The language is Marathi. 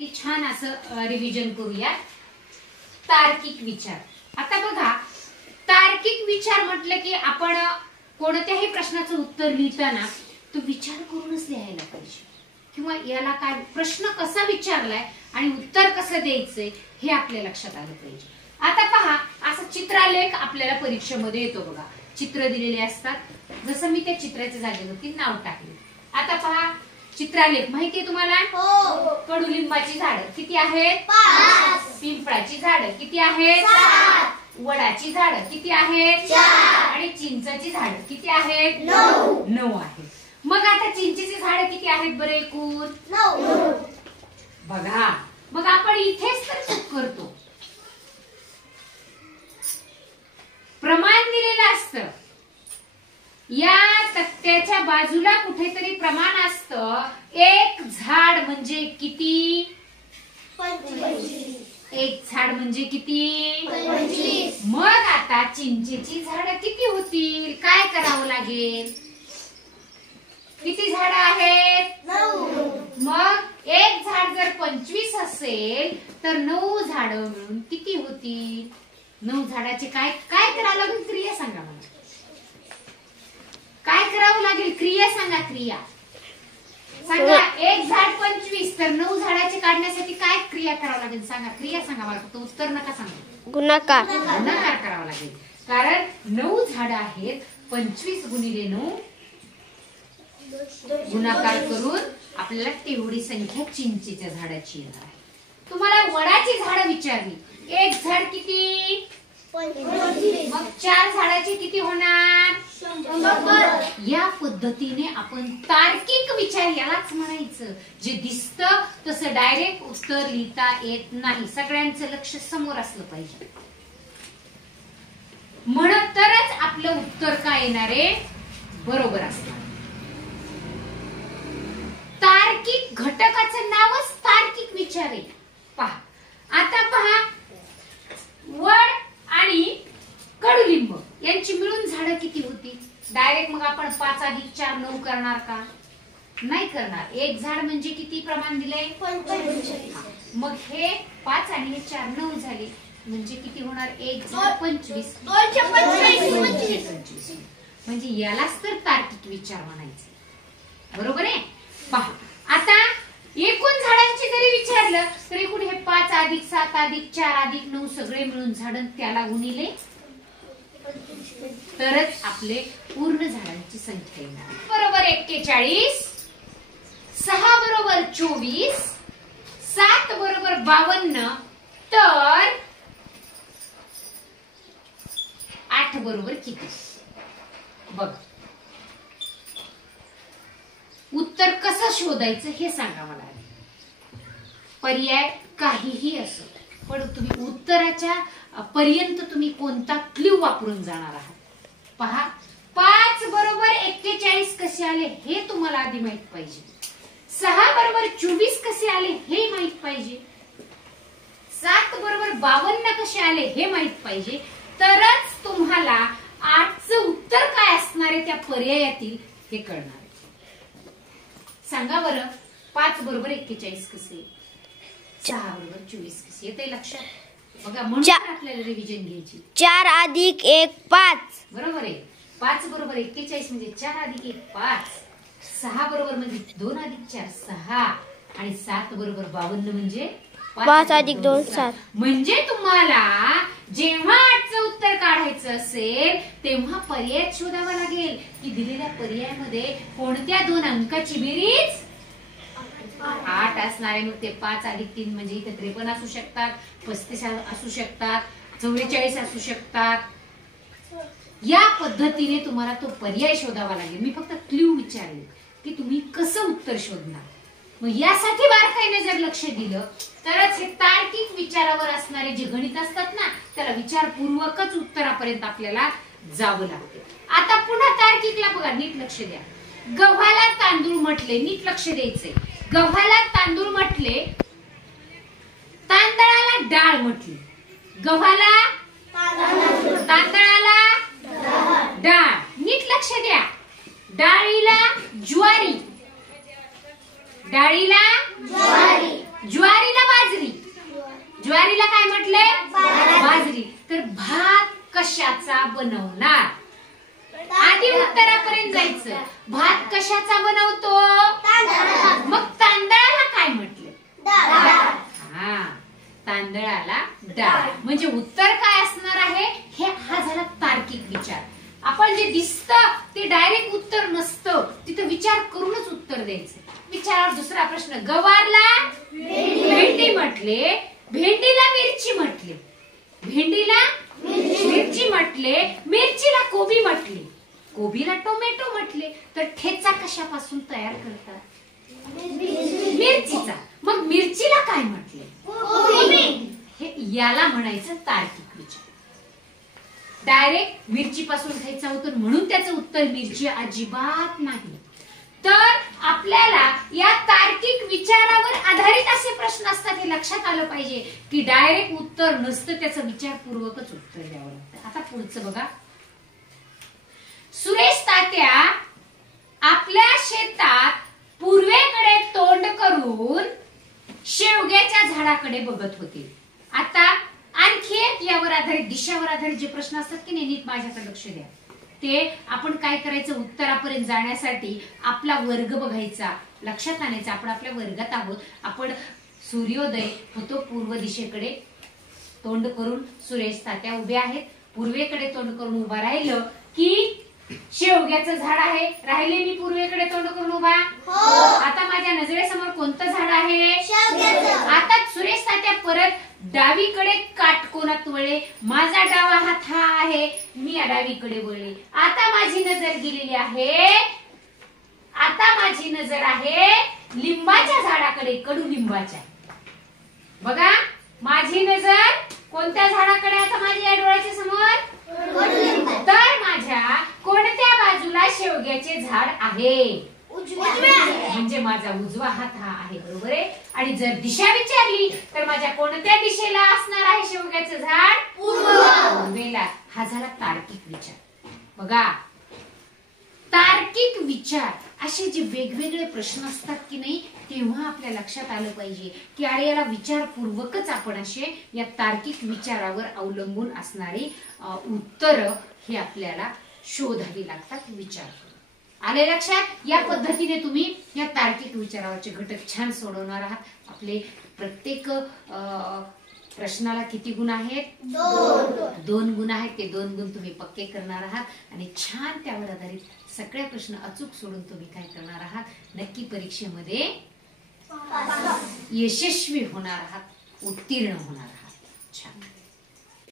की छान असं रिव्हिजन करूया। तार्किक विचार। आता बघा, तार्किक विचार म्हटलं की आपण कोणत्याही प्रश्नाचं उत्तर लिहिताना तो विचार करूनच लिहायला पाहिजे, किंवा याला काय प्रश्न कसा विचारलाय आणि उत्तर कसं द्यायचंय हे आपल्या लक्षात आलं पाहिजे। आता पहा, असा चित्रालेख आपल्याला परीक्षेमध्ये येतो बघा, चित्र दिलेले असतात, जसं मी त्या चित्राच्या जागेवरती नाव टाकले। आता पहा, चित्रालेख माहितीये तुम्हाला? हो। कडुलिंबाची झाडं किती आहेत? 5। पिंपळाची झाडं किती आहेत? 7। वडाची झाडं किती आहेत? 4। आणि चिंचेची झाडं किती आहेत? 9 आहेत। मग आता चिंचेची झाडं किती आहेत बरं एकूण? 9। बघा, मग आपण इथेच तर चूक करतो। प्रमाण दिलेलं असतं, या तक्त्याच्या बाजूला कुठेतरी प्रमाण असतं। एक झाड म्हणजे किती? 25। एक झाड म्हणजे किती? 25। मग आता चिंचेची झाडं किती होतील? काय करावं लागेल? किती झाडं आहेत? 9। मग एक झाड जर 25 असेल तर 9 झाडं मिळून किती होतील? 9 झाडाचे काय काय करावं लागेल? क्रिया सांगा मला, काय करावं लागेल? क्रिया सांगा, क्रिया सांगा। एक झाड 25 तर 9 झाडाचे काढण्यासाठी काय क्रिया करावं लागेल सांगा, क्रिया सांगा मला, फक्त उत्तर नका सांगा। गुणाकार करावा लागेल, कारण 9 झाडं आहेत, 25 गुणिले 9 गुणाकार करून आपल्याला तेवढी संख्या चिंचेच्या झाडाची येणार आहे। तुम्हाला वडाची झाडं विचारली, एक झाड किती? 25। मग 4 झाडाचे किती होणार? 100। या पद्धतीने आपण तार्किक विचार यालाच म्हणायचं, जे दिसतं तसं डायरेक्ट उत्तर लिहिता येत नाही, सगळ्यांचं लक्ष समोर असलं पाहिजे, म्हणत तरच आपलं उत्तर काय येणार आहे? बरोबर असणार। तार्किक घटकाचं नावच तार्किक विचार आहे। पहा, आता पहा, वड आणि कडुलिंब यांची मिळून झाडं किती होती? डायरेक्ट मग आपण 5 अधिक 4 9 करणार का? नाही करणार। एक झाड म्हणजे किती प्रमाण दिलंय? 25। मग हे 5 आणि हे 4 9 झाले, म्हणजे किती होणार? एक झाड 25 225। म्हणजे यालाच तर तार्किक विचार म्हणायचं, बरोबर आहे? पहा, आता एकूण झाडांची जरी विचारलं तरी एकूण हे 5 अधिक 7 अधिक 4 अधिक 9 सगळे मिळून झाड, त्याला गुणिले तरच आपले पूर्ण झाडांची संख्या येणार। बरोबर 41, 6 बरोबर 24, 7 बरोबर 52, तर 8 बरोबर किती? बघ, उत्तर कसं शोधायचं हे सांगा मला। पर्याय काहीही असो, पण तुम्ही उत्तराच्या पर्यंत तुम्ही कोणता क्ल्यू वापरून जाणार आहात। पहा, 5 बरोबर 41 कसे आले हे तुम्हाला आधी माहित पाहिजे, 6 बरोबर 24 कसे आले हे माहित पाहिजे, 7 बरोबर 52 कसे आले हे माहित पाहिजे, तरच तुम्हाला 8चं उत्तर काय असणार आहे त्या पर्यायातील हे कळणार आहे। सांगा बरं, 5 बरोबर 41 कसे, 6 बरोबर 24 कसे येते लक्षात? बघा, म्हणून आपल्याला रिव्हिजन घ्यायची। 4 अधिक 1 5 बरोबर आहे। 5 बरोबर 41 म्हणजे 4 अधिक 1 5, 6 बरोबर म्हणजे 2 अधिक 4 6, आणि 7 बरोबर 52 म्हणजे 5 अधिक 2 7। म्हणजे तुम्हाला जेव्हा 8चं उत्तर काढायचं असेल तेव्हा पर्याय शोधावा लागेल की दिलेल्या पर्यायामध्ये कोणत्या 2 अंकाची बेरीज 8 असणार आहे। मग ते 5 अधिक 3 म्हणजे इथे 53 असू शकतात, 35 असू शकतात, 44 असू शकतात। या पद्धतीने तुम्हाला तो पर्याय शोधावा लागेल। मी फक्त क्ल्यू विचारले की तुम्ही कसं उत्तर शोधणार। मग यासाठी बारकाईने जर लक्ष दिलं तरच हे तार्किक विचारावर असणारे जे गणित असतात ना, त्याला विचारपूर्वकच उत्तरापर्यंत आपल्याला जावं लागते। आता पुन्हा तार्किकला बघा, नीट लक्ष द्या। गव्हाला तांदूळ म्हटले, नीट लक्ष द्यायचंय। गव्हाला तांदूळ म्हटले, तांदळाला डाळ म्हटली, गव्हाला तांदळाला डाळ, नीट लक्ष द्या। डाळीला ज्वारी, डाळीला ज्वारी, ज्वारी बनवणार? आधी उत्तरापर्यंत जायचं. भात कशाचा बनवतो? मग तांदळाला काय म्हटले? हा, तांदळाला डाळ. म्हणजे उत्तर काय असणार आहे? हा झाला तार्किक विचार. आपण जे दिसतं ते डायरेक्ट उत्तर नसतं, तिथं विचार करूनच उत्तर द्यायचं. विचारावर दुसरा प्रश्न. गवारला भेंडी म्हटले, भेंडीला मिरची म्हटले, भेंडीला मिरची म्हटले, मिरचीला कोबी म्हटले, कोबीला टोमॅटो म्हटले. तर ठेचा कशापासून तयार करतात? मिरचीचा. मग मिरचीला काय म्हटले? हे याला म्हणायचं तार्किक विचार. डायरेक्ट मिरची पासून ठेचा होतो म्हणून त्याचं उत्तर मिरची अजिबात नाही. तर आपल्याला या तार्किक विचारावर आधारित असे प्रश्न असतात हे लक्षात आलं पाहिजे की डायरेक्ट उत्तर नसतं, त्याचं विचारपूर्वकच उत्तर द्यावं लागतं. आता पुढचं बघा. सुरेश तात्या आपल्या शेतात पूर्वेकडे तोंड करून शेवग्याच्या झाडाकडे बघत होते. आता आणखी एक यावर आधारित, दिशावर आधारित जे प्रश्न असतात की नाही, नीट माझ्याकडे लक्ष द्या. ते आपण काय करायचं, उत्तरापर्यंत जाण्यासाठी आपला वर्ग बघायचा, लक्षात आणायचा. आपण आपल्या वर्गात आहोत. आपण सूर्योदय होतो पूर्व दिशेकडे तोंड करून सुरेश तात्या उभे आहेत. पूर्वेकडे तोंड करून उभा राहिलं की शेवग्याचं झाड आहे. राहिले मी पूर्वेकडे तोंड करून उभा. आता माझ्या नजरेसमोर कोणतं झाड आहे? आता सुरेश तात्या परत डावीकडे काटकोनात वळले. माझा डावा हात हा आहे, मी डावीकडे वळले. आता माझी नजर गेलेली आहे, आता माझी नजर आहे लिंबाच्या झाडाकडे, कडुलिंबाच्या. बघा माझी नजर कोणत्या झाडाकडे? आता माझ्या डोळ्याच्या समोर. तर माझ्या कोणत्या बाजूला शेवग्याचे झाड आहे? म्हणजे माझा उजवा हात हा आहे, बरोबर आहे. आणि जर दिशा विचारली तर माझ्या कोणत्या दिशेला असणार आहे शेवग्याचं झाड? पूर्वेला. हा झाला तार्किक विचार. बघा तार्किक विचार असे जे वेगवेगळे प्रश्न असतात की नाही, तेव्हा आपल्या लक्षात आलं पाहिजे की अरे याला विचारपूर्वकच आपण असे या तार्किक विचारावर अवलंबून असणारी उत्तर हे आपल्याला शोधावी लागतात. विचार आले लक्षात? या पद्धतीने तुम्ही या तार्किक विचारावरचे घटक छान सोडवणार आहात. आपले प्रत्येक प्रश्नाला किती गुण आहेत? 2 गुण आहेत. ते 2 गुण तुम्ही पक्के करणार आहात आणि छान त्यावर आधारित सगळे प्रश्न अचूक सोडून तुम्ही काय करणार आहात? नक्की परीक्षेमध्ये यशस्वी होणार आहात, उत्तीर्ण होणार आहात.